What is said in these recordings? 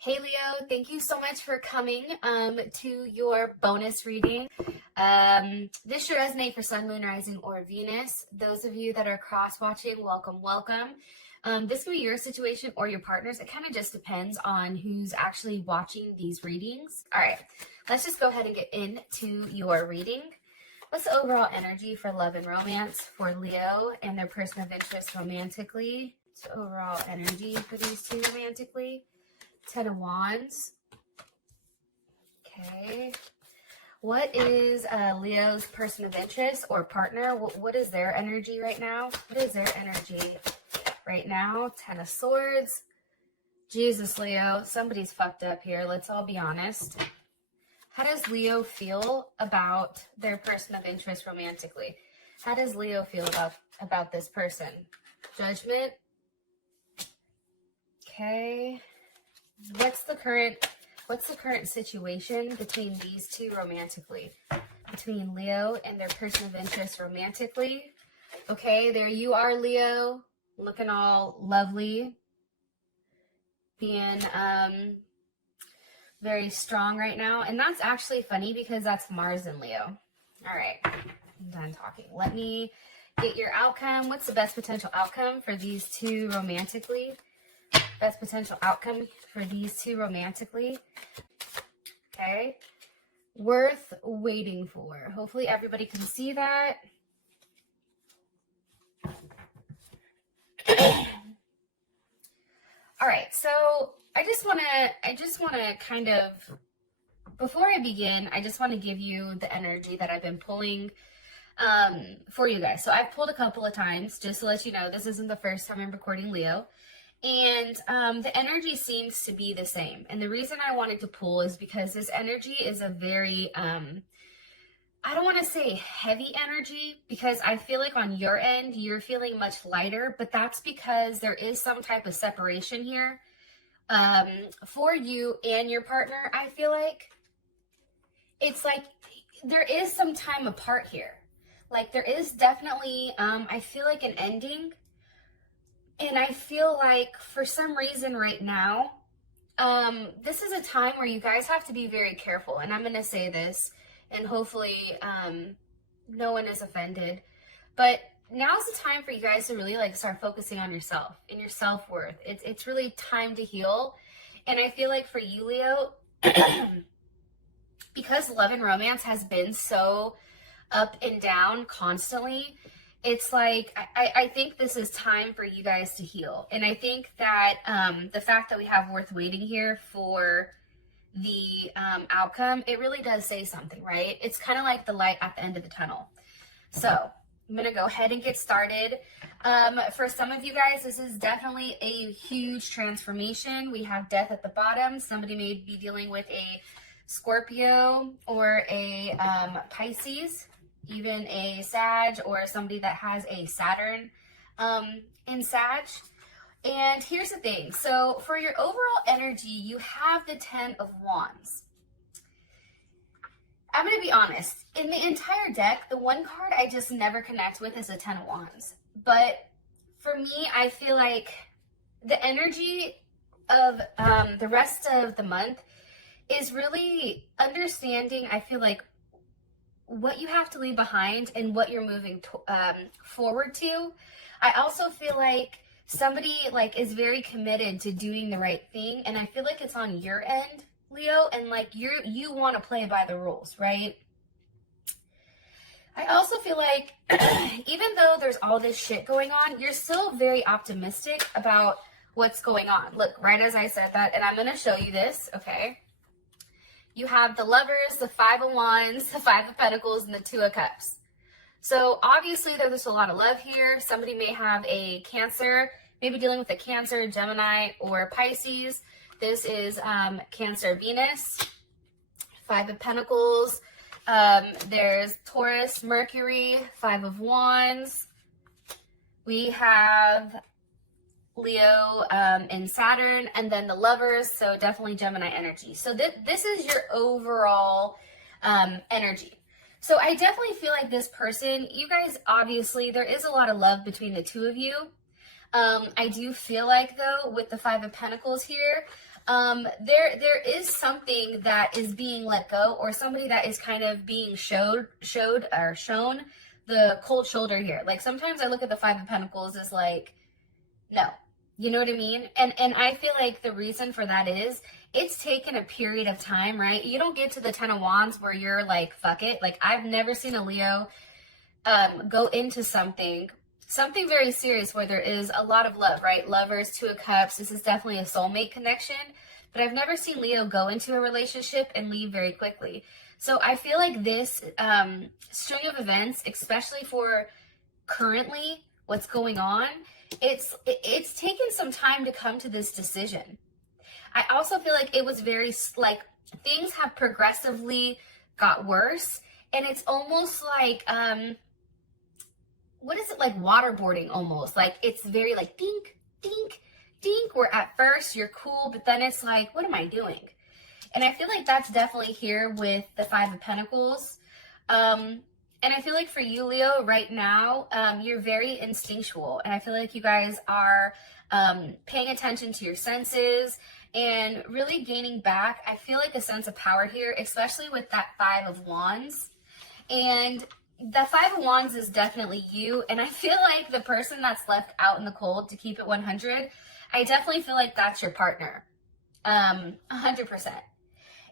Hey Leo, thank you so much for coming to your bonus reading. This should resonate for Sun, Moon, Rising, or Venus. Those of you that are cross-watching, welcome, welcome. This could be your situation or your partner's. It kind of just depends on who's actually watching these readings. All right, let's just go ahead and get into your reading. What's the overall energy for love and romance for Leo and their person of interest romantically? What's the overall energy for these two romantically? 10 of Wands. Okay. What is Leo's person of interest or partner? What is their energy right now? What is their energy right now? 10 of Swords. Jesus, Leo, somebody's fucked up here. Let's all be honest. How does Leo feel about their person of interest romantically? How does Leo feel about this person? Judgment. Okay. What's the current situation between these two romantically? Between Leo and their person of interest romantically. Okay, there you are, Leo, looking all lovely, being very strong right now. And that's actually funny because that's Mars in Leo. All right, I'm done talking. Let me get your outcome. What's the best potential outcome for these two romantically? Best potential outcome for these two romantically. Okay. Worth waiting for. Hopefully everybody can see that. All right. So I just want to kind of, before I begin, I just want to give you the energy that I've been pulling for you guys. So I've pulled a couple of times just to let you know this isn't the first time I'm recording Leo. And the energy seems to be the same. And the reason I wanted to pull is because this energy is a very, I don't want to say heavy energy, because I feel like on your end, you're feeling much lighter, but that's because there is some type of separation here for you and your partner. I feel like it's like there is some time apart here. Like there is definitely, I feel like an ending. And I feel like for some reason right now, this is a time where you guys have to be very careful. And I'm going to say this, and hopefully no one is offended. But now's the time for you guys to really like start focusing on yourself and your self-worth. It's really time to heal. And I feel like for you, Leo, because love and romance has been so up and down constantly, it's like, I think this is time for you guys to heal. And I think that the fact that we have worth waiting here for the outcome, it really does say something, right? It's kind of like the light at the end of the tunnel. So I'm going to go ahead and get started. For some of you guys, this is definitely a huge transformation. We have death at the bottom. Somebody may be dealing with a Scorpio or a Pisces, even a Sag, or somebody that has a Saturn in Sag. And here's the thing. So for your overall energy, you have the 10 of Wands. I'm going to be honest. In the entire deck, the one card I just never connect with is the 10 of Wands. But for me, I feel like the energy of the rest of the month is really understanding, I feel like, what you have to leave behind and what you're moving forward to. I also feel like somebody like is very committed to doing the right thing, and I feel like it's on your end, Leo, and like you want to play by the rules, right? I also feel like even though there's all this shit going on, you're still very optimistic about what's going on. Look, right as I said that, and I'm going to show you this, okay? You have the Lovers, the 5 of Wands, the 5 of Pentacles, and the 2 of Cups. So obviously there's a lot of love here. Somebody may have a Cancer, maybe dealing with a Cancer, Gemini, or Pisces. This is Cancer, Venus, 5 of Pentacles. There's Taurus, Mercury, 5 of Wands. We have Leo and Saturn, and then the Lovers, so definitely Gemini energy. So this is your overall energy. So I definitely feel like this person, you guys, obviously there is a lot of love between the two of you. I do feel like, though, with the Five of Pentacles here, there is something that is being let go, or somebody that is kind of being shown the cold shoulder here. Like, sometimes I look at the Five of Pentacles as like, no, you know what I mean? And I feel like the reason for that is it's taken a period of time, right? You don't get to the Ten of Wands where you're like, fuck it. Like, I've never seen a Leo go into something very serious where there is a lot of love, right? Lovers, Two of Cups. This is definitely a soulmate connection, but I've never seen Leo go into a relationship and leave very quickly. So I feel like this string of events, especially for currently what's going on, it's taken some time to come to this decision. I also feel like it was very, like, things have progressively got worse, and it's almost like, what is it, like waterboarding almost? Like, it's very like dink, dink, dink, where at first you're cool, but then it's like, what am I doing? And I feel like that's definitely here with the Five of Pentacles. And I feel like for you, Leo, right now, you're very instinctual. And I feel like you guys are paying attention to your senses and really gaining back, I feel like, a sense of power here, especially with that Five of Wands. And the Five of Wands is definitely you. And I feel like the person that's left out in the cold, to keep it 100, I definitely feel like that's your partner. 100%.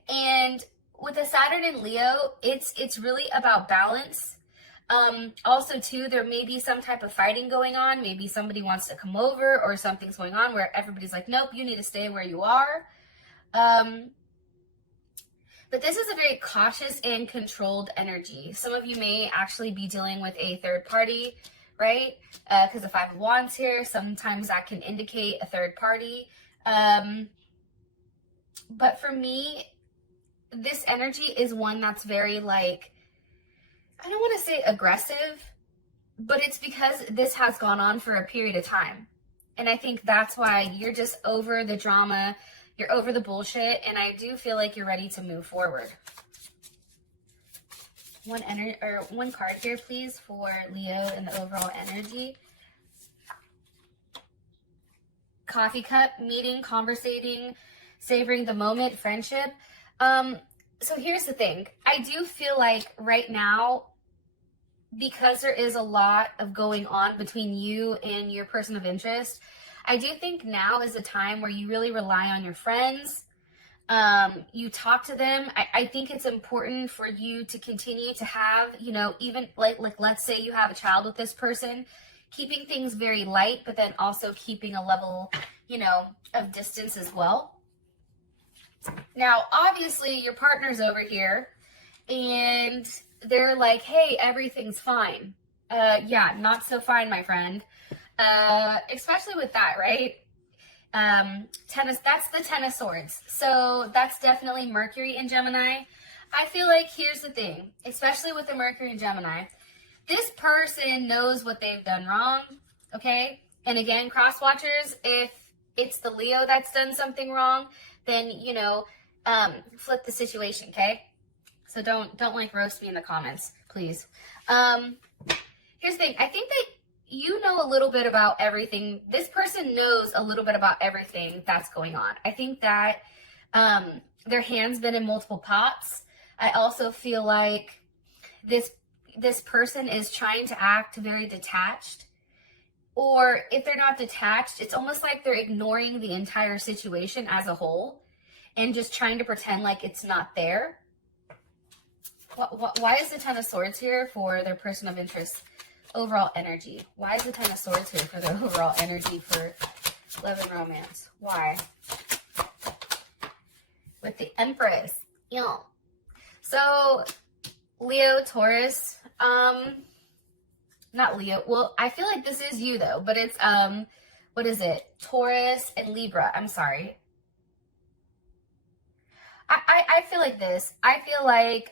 And with the Saturn in Leo, it's really about balance. Also, too, there may be some type of fighting going on. Maybe somebody wants to come over, or something's going on where everybody's like, nope, you need to stay where you are. But this is a very cautious and controlled energy. Some of you may actually be dealing with a third party, right? Because the Five of Wands here, sometimes that can indicate a third party. But for me, this energy is one that's very, like, I don't want to say aggressive, but it's because this has gone on for a period of time. And I think that's why you're just over the drama, you're over the bullshit, and I do feel like you're ready to move forward. One card here, please, for Leo and the overall energy. Coffee cup, meeting, conversating, savoring the moment, friendship. So here's the thing. I do feel like right now, because there is a lot of going on between you and your person of interest, I do think now is a time where you really rely on your friends. You talk to them. I think it's important for you to continue to have, you know, even like let's say you have a child with this person, keeping things very light, but then also keeping a level, you know, of distance as well. Now, obviously, your partner's over here, and they're like, hey, everything's fine. Yeah, not so fine, my friend. Especially with that, right? That's the Ten of Swords. So that's definitely Mercury in Gemini. I feel like here's the thing, especially with the Mercury in Gemini, this person knows what they've done wrong, okay? And again, cross watchers, if it's the Leo that's done something wrong, then, you know, flip the situation, okay? So don't like roast me in the comments, please. Here's the thing. I think that you know a little bit about everything. This person knows a little bit about everything that's going on. I think that their hand's been in multiple pots. I also feel like this person is trying to act very detached. Or if they're not detached, it's almost like they're ignoring the entire situation as a whole and just trying to pretend like it's not there. Why is the Ten of Swords here for their person of interest overall energy? Why is the Ten of Swords here for their overall energy for love and romance? Why? With the Empress. Yeah. So, Leo, Taurus, not Leo. Well, I feel like this is you though, but it's, what is it? Taurus and Libra. I'm sorry. I feel like this. I feel like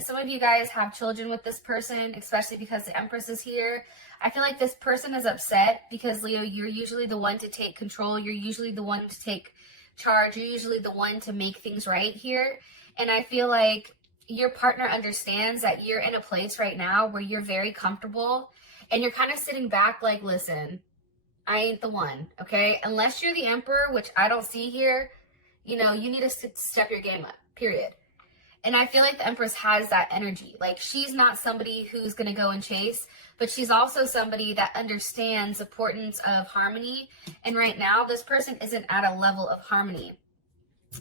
some of you guys have children with this person, especially because the Empress is here. I feel like this person is upset because, Leo, you're usually the one to take control. You're usually the one to take charge. You're usually the one to make things right here. And I feel like your partner understands that you're in a place right now where you're very comfortable and you're kind of sitting back like, listen, I ain't the one, okay? Unless you're the emperor, which I don't see here, you know, you need to step your game up, period. And I feel like the Empress has that energy. Like, she's not somebody who's going to go and chase, but she's also somebody that understands the importance of harmony. And right now, this person isn't at a level of harmony.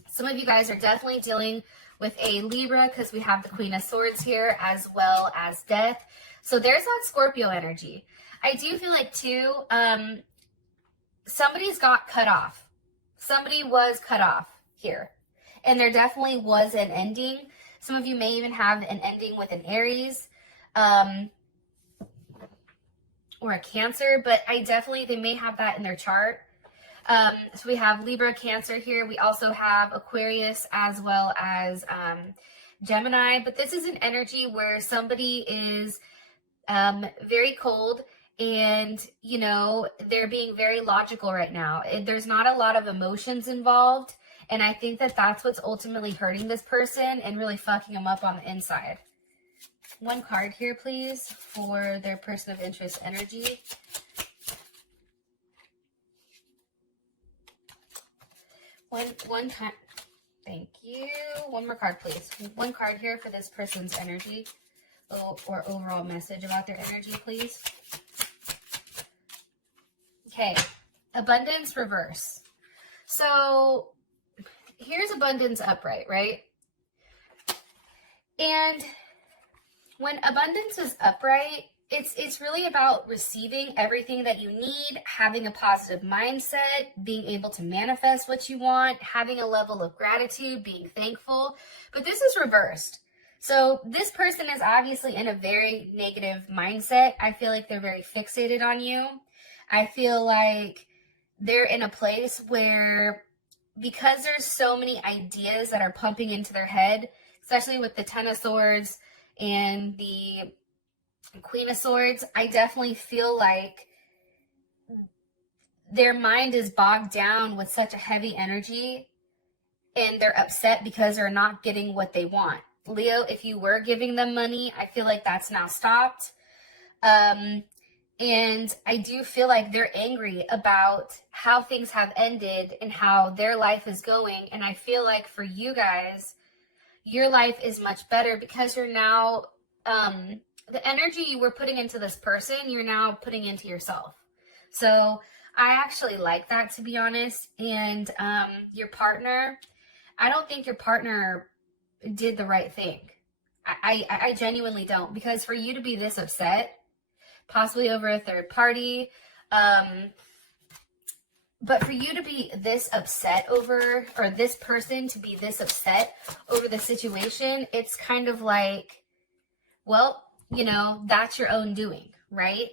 Some of you guys are definitely dealing with a Libra because we have the Queen of Swords here, as well as Death. So there's that Scorpio energy. I do feel like, too, somebody's got cut off. Somebody was cut off here. And there definitely was an ending. Some of you may even have an ending with an Aries or a Cancer, but they may have that in their chart. So we have Libra, Cancer here. We also have Aquarius as well as Gemini. But this is an energy where somebody is very cold and, you know, they're being very logical right now. There's not a lot of emotions involved. And I think that that's what's ultimately hurting this person and really fucking them up on the inside. One card here, please, for their person of interest energy. One time. Thank you. One more card, please. One card here for this person's energy or overall message about their energy, please. Okay. Abundance reverse. So here's abundance upright, right? And when abundance is upright, it's really about receiving everything that you need, having a positive mindset, being able to manifest what you want, having a level of gratitude, being thankful. But this is reversed. So this person is obviously in a very negative mindset. I feel like they're very fixated on you. I feel like they're in a place where, because there's so many ideas that are pumping into their head, especially with the Ten of Swords and the Queen of Swords, I definitely feel like their mind is bogged down with such a heavy energy and they're upset because they're not getting what they want. Leo, if you were giving them money, I feel like that's now stopped. And I do feel like they're angry about how things have ended and how their life is going. And I feel like for you guys, your life is much better because you're now, the energy you were putting into this person, you're now putting into yourself. So I actually like that, to be honest. And your partner, I don't think your partner did the right thing. I genuinely don't, because for you to be this upset, possibly over a third party, but for you to be this upset over, or this person to be this upset over the situation, it's kind of like, well, you know, that's your own doing, right?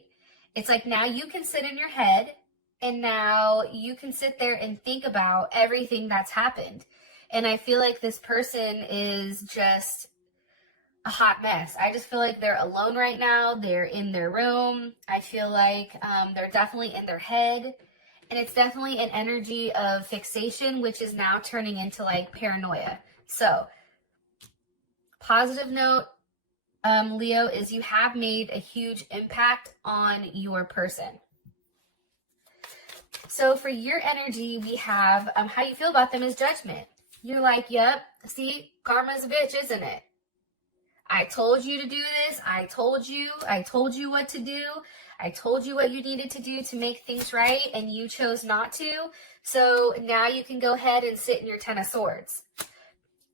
It's like, now you can sit in your head and now you can sit there and think about everything that's happened. And I feel like this person is just a hot mess. I just feel like they're alone right now. They're in their room. I feel like they're definitely in their head. And it's definitely an energy of fixation, which is now turning into like paranoia. So, positive note, Leo, is you have made a huge impact on your person. So for your energy, we have how you feel about them is judgment. You're like, yep, see, karma's a bitch, isn't it? I told you to do this. I told you what to do. I told you what you needed to do to make things right, and you chose not to. So now you can go ahead and sit in your Ten of Swords.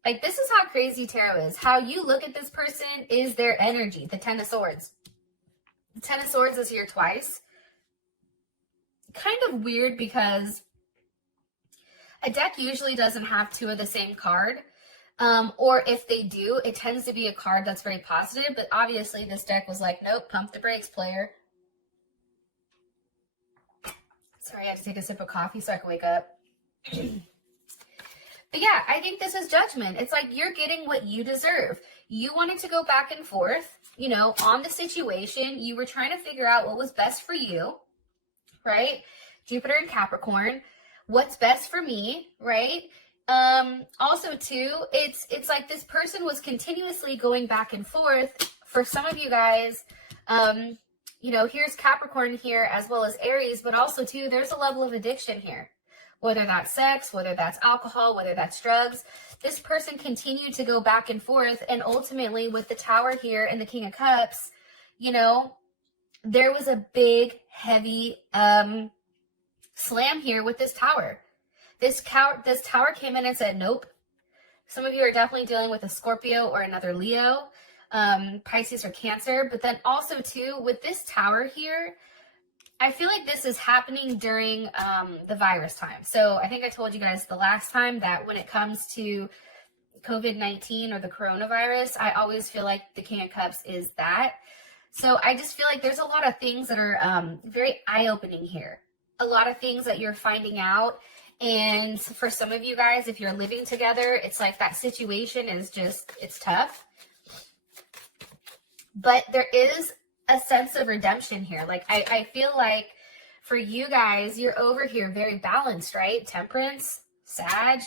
Like, this is how crazy tarot is. How you look at this person is their energy, the Ten of Swords. The Ten of Swords is here twice. Kind of weird because a deck usually doesn't have two of the same card. Or if they do, it tends to be a card that's very positive. But obviously this deck was like, nope, pump the brakes, player. Sorry, I had to take a sip of coffee so I could wake up. But yeah, I think this is judgment. It's like, you're getting what you deserve. You wanted to go back and forth, you know, on the situation. You were trying to figure out what was best for you, right? Jupiter and Capricorn. What's best for me, right? Also too, it's like this person was continuously going back and forth. For some of you guys, you know, here's Capricorn here as well as Aries, but also too, there's a level of addiction here. Whether that's sex, whether that's alcohol, whether that's drugs, this person continued to go back and forth. And ultimately with the Tower here and the King of Cups, you know, there was a big, heavy slam here with this Tower. This Tower came in and said, nope. Some of you are definitely dealing with a Scorpio or another Leo, Pisces or Cancer. But then also too, with this Tower here, I feel like this is happening during the virus time. So I think I told you guys the last time that when it comes to COVID-19 or the coronavirus, I always feel like the King of Cups is that. So I just feel like there's a lot of things that are very eye-opening here. A lot of things that you're finding out. And for some of you guys, if you're living together, it's like that situation is just, it's tough. But there is a sense of redemption here. Like I feel like for you guys, you're over here very balanced, right? Temperance, Sag,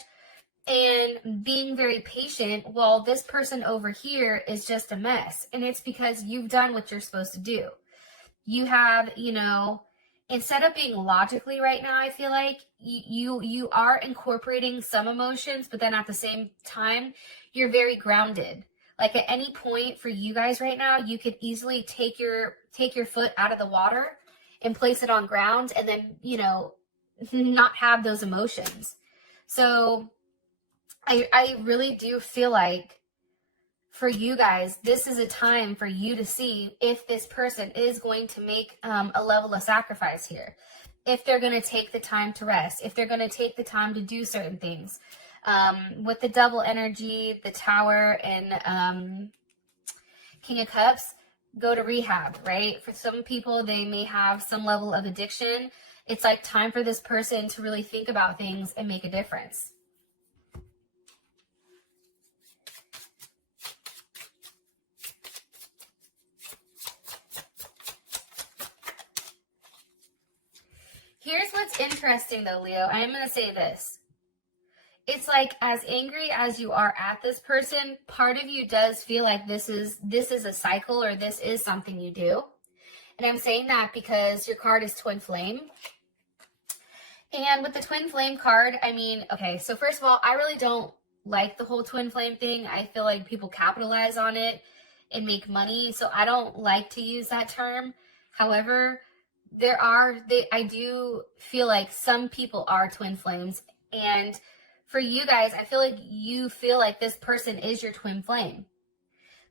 and being very patient, while this person over here is just a mess. And it's because you've done what you're supposed to do. You have, you know, instead of being logically right now, I feel like you are incorporating some emotions, but then at the same time, you're very grounded. Like at any point for you guys right now, you could easily take your foot out of the water and place it on ground and then, you know, not have those emotions. So I really do feel like for you guys, this is a time for you to see if this person is going to make a level of sacrifice here. If they're going to take the time to rest, if they're going to take the time to do certain things. With the double energy, the Tower, and King of Cups, go to rehab, right? For some people, they may have some level of addiction. It's like time for this person to really think about things and make a difference. Here's what's interesting though, Leo. I'm going to say this. It's like as angry as you are at this person, part of you does feel like this is a cycle or this is something you do. And I'm saying that because your card is Twin Flame. And with the Twin Flame card, I mean, okay, so first of all, I really don't like the whole Twin Flame thing. I feel like people capitalize on it and make money. So I don't like to use that term. However, I do feel like some people are Twin Flames. And for you guys, I feel like you feel like this person is your Twin Flame.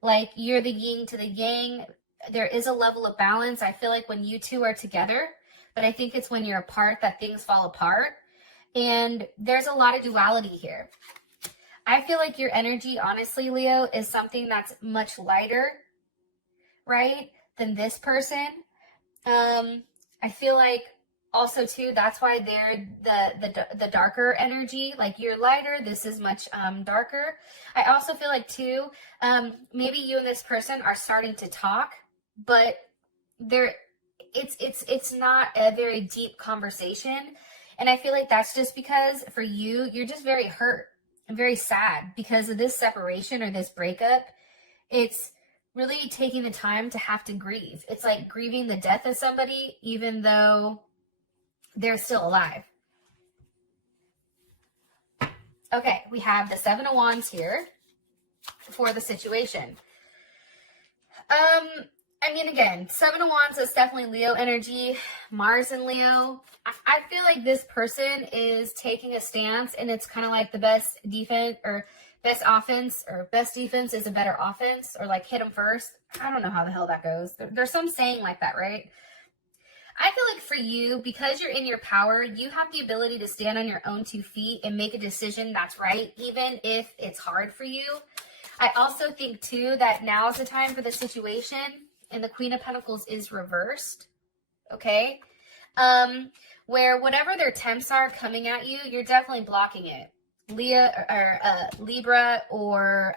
Like you're the yin to the yang. There is a level of balance. I feel like when you two are together, but I think it's when you're apart that things fall apart. And there's a lot of duality here. I feel like your energy, honestly, Leo, is something that's much lighter, right, than this person. I feel like also too, that's why they're the darker energy. Like you're lighter, this is much darker. I also feel like too, maybe you and this person are starting to talk, but it's not a very deep conversation. And I feel like that's just because for you, you're just very hurt and very sad because of this separation or this breakup. It's really taking the time to have to grieve. It's like grieving the death of somebody, even though they're still alive. Okay, we have the Seven of Wands here for the situation. I mean, again, Seven of Wands is definitely Leo energy, Mars and Leo. I feel like this person is taking a stance, and it's kind of like the best defense or best offense or best defense is a better offense, or like hit them first. I don't know how the hell that goes. There's some saying like that, right? I feel like for you, because you're in your power, you have the ability to stand on your own 2 feet and make a decision that's right, even if it's hard for you. I also think too that now is the time for the situation, and the Queen of Pentacles is reversed, okay? Where whatever their attempts are coming at you, you're definitely blocking it. Libra or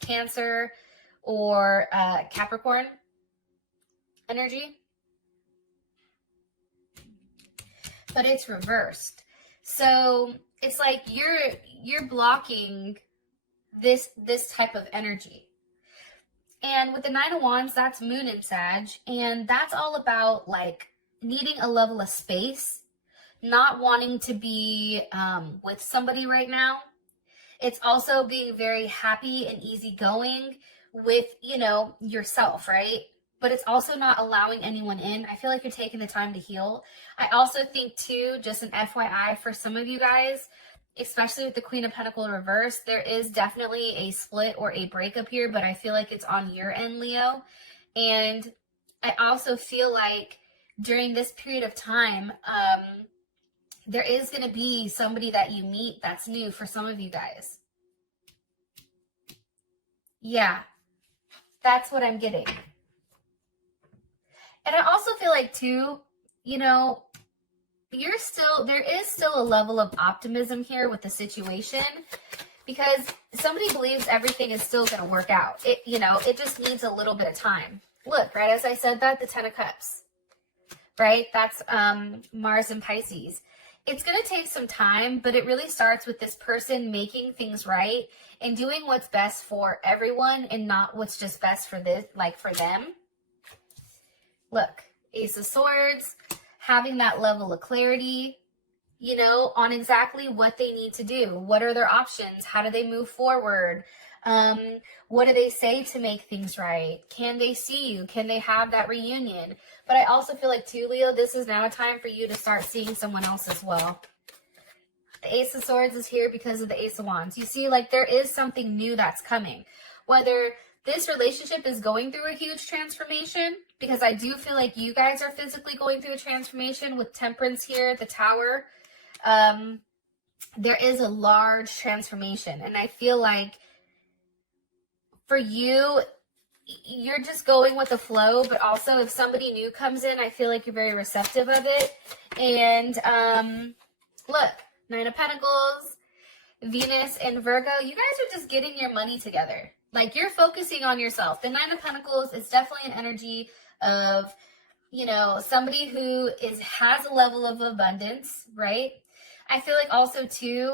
Cancer or Capricorn energy. But it's reversed. So it's like you're blocking this type of energy. And with the Nine of Wands, that's Moon in Sag. And that's all about like needing a level of space, not wanting to be with somebody right now. It's also being very happy and easygoing with, you know, yourself, right? But it's also not allowing anyone in. I feel like you're taking the time to heal. I also think too, just an FYI for some of you guys, especially with the Queen of Pentacles reverse, there is definitely a split or a breakup here, but I feel like it's on your end, Leo. And I also feel like during this period of time, there is going to be somebody that you meet that's new for some of you guys. Yeah, that's what I'm getting. And I also feel like too, you know, there is still a level of optimism here with the situation, because somebody believes everything is still going to work out. It, you know, it just needs a little bit of time. Look, right, as I said that, the Ten of Cups, right? That's Mars and Pisces. It's going to take some time, but it really starts with this person making things right and doing what's best for everyone and not what's just best for this, like for them. Look, Ace of Swords, having that level of clarity, you know, on exactly what they need to do. What are their options? How do they move forward? What do they say to make things right? Can they see you? Can they have that reunion? But I also feel like too, Leo, this is now a time for you to start seeing someone else as well. The Ace of Swords is here because of the Ace of Wands. You see, like, there is something new that's coming. Whether this relationship is going through a huge transformation, because I do feel like you guys are physically going through a transformation with Temperance here, the Tower. There is a large transformation. And I feel like for you, you're just going with the flow, but also if somebody new comes in, I feel like you're very receptive of it. And look, Nine of Pentacles, Venus and Virgo, you guys are just getting your money together. Like, you're focusing on yourself. The Nine of Pentacles is definitely an energy of, you know, somebody who has a level of abundance, right? I feel like also too,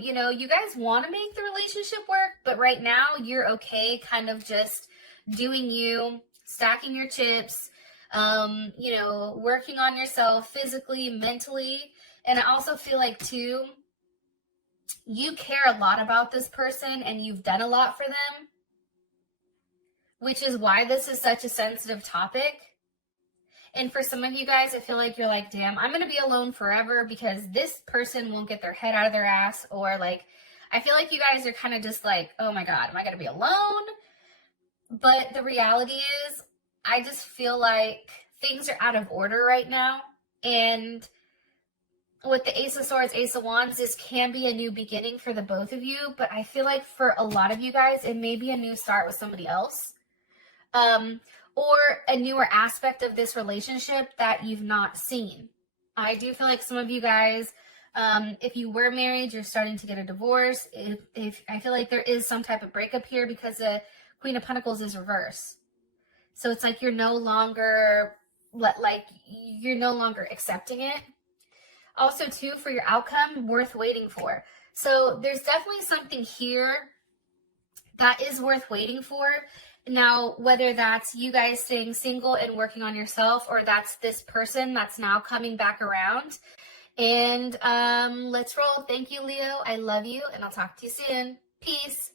you know, you guys want to make the relationship work, but right now you're okay kind of just doing you, stacking your chips, you know, working on yourself physically, mentally. And I also feel like too, you care a lot about this person and you've done a lot for them, which is why this is such a sensitive topic. And for some of you guys, I feel like you're like, damn, I'm going to be alone forever because this person won't get their head out of their ass. Or like, I feel like you guys are kind of just like, oh my God, am I going to be alone? But the reality is, I just feel like things are out of order right now. And with the Ace of Swords, Ace of Wands, this can be a new beginning for the both of you. But I feel like for a lot of you guys, it may be a new start with somebody else. Or a newer aspect of this relationship that you've not seen. I do feel like some of you guys, if you were married, you're starting to get a divorce. If I feel like there is some type of breakup here because the Queen of Pentacles is reverse. So it's like you're no longer accepting it. Also, too, for your outcome, worth waiting for. So there's definitely something here that is worth waiting for. Now, whether that's you guys staying single and working on yourself, or that's this person that's now coming back around. And let's roll. Thank you, Leo. I love you, and I'll talk to you soon. Peace.